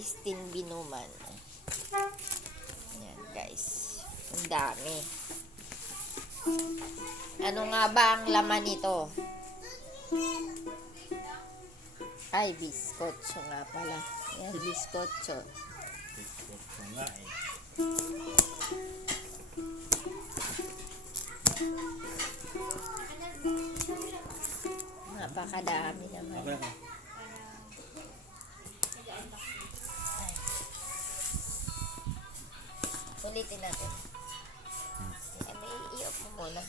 Christine Binuman. Yan guys. Ang dami. Ano nga ba ang laman nito? Ay, biskotso nga pala. Yan, biskotso. Biskotso nga eh. Napakadami naman. Ulitin natin. May i-off mo muna.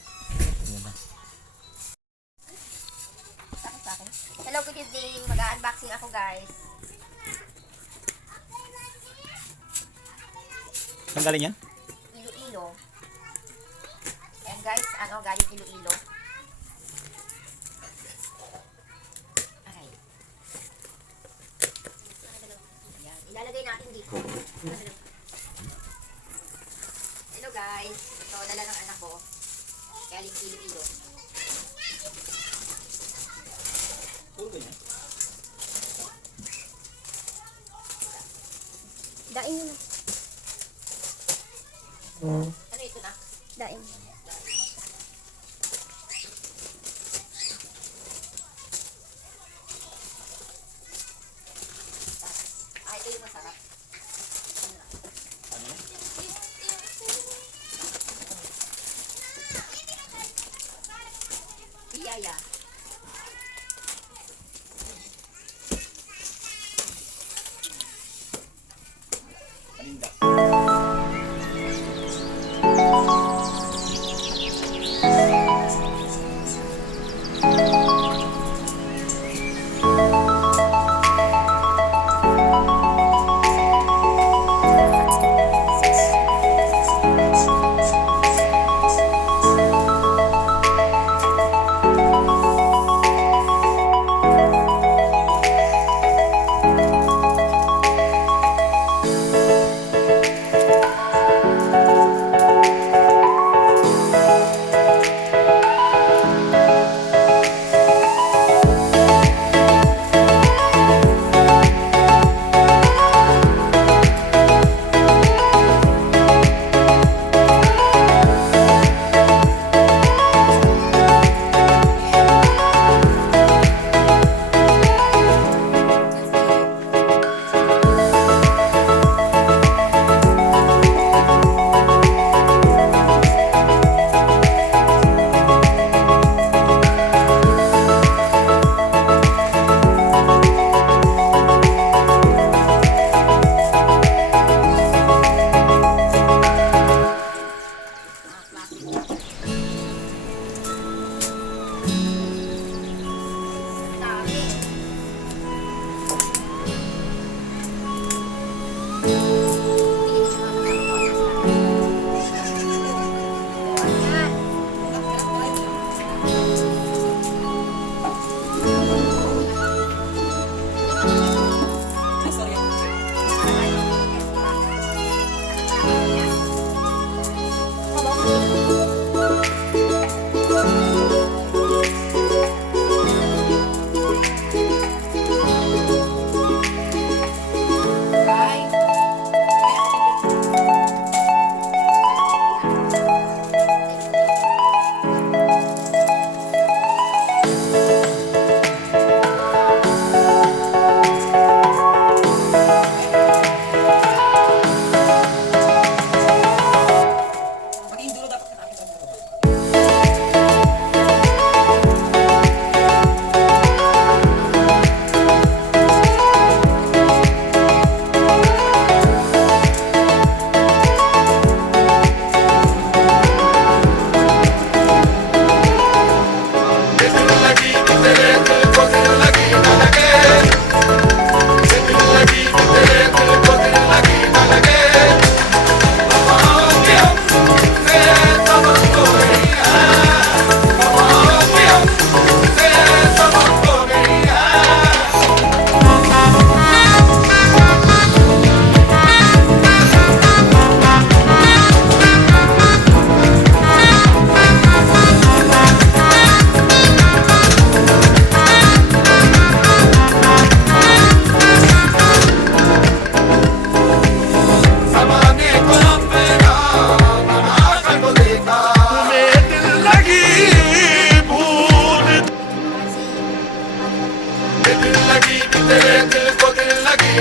Sa akin. Hello, good evening. Mag-unboxing ako, guys. Saan galing yan? Iloilo. Ayan guys, galing Iloilo. Aray. Ayan, ilalagay natin dito. Hello guys, ito dala ng anak ko. Galing Iloilo. Daing yun na. Ano ito na? Daing. Ito yung masarap. Ano? Biyaya. Paninda.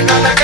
Ikaw na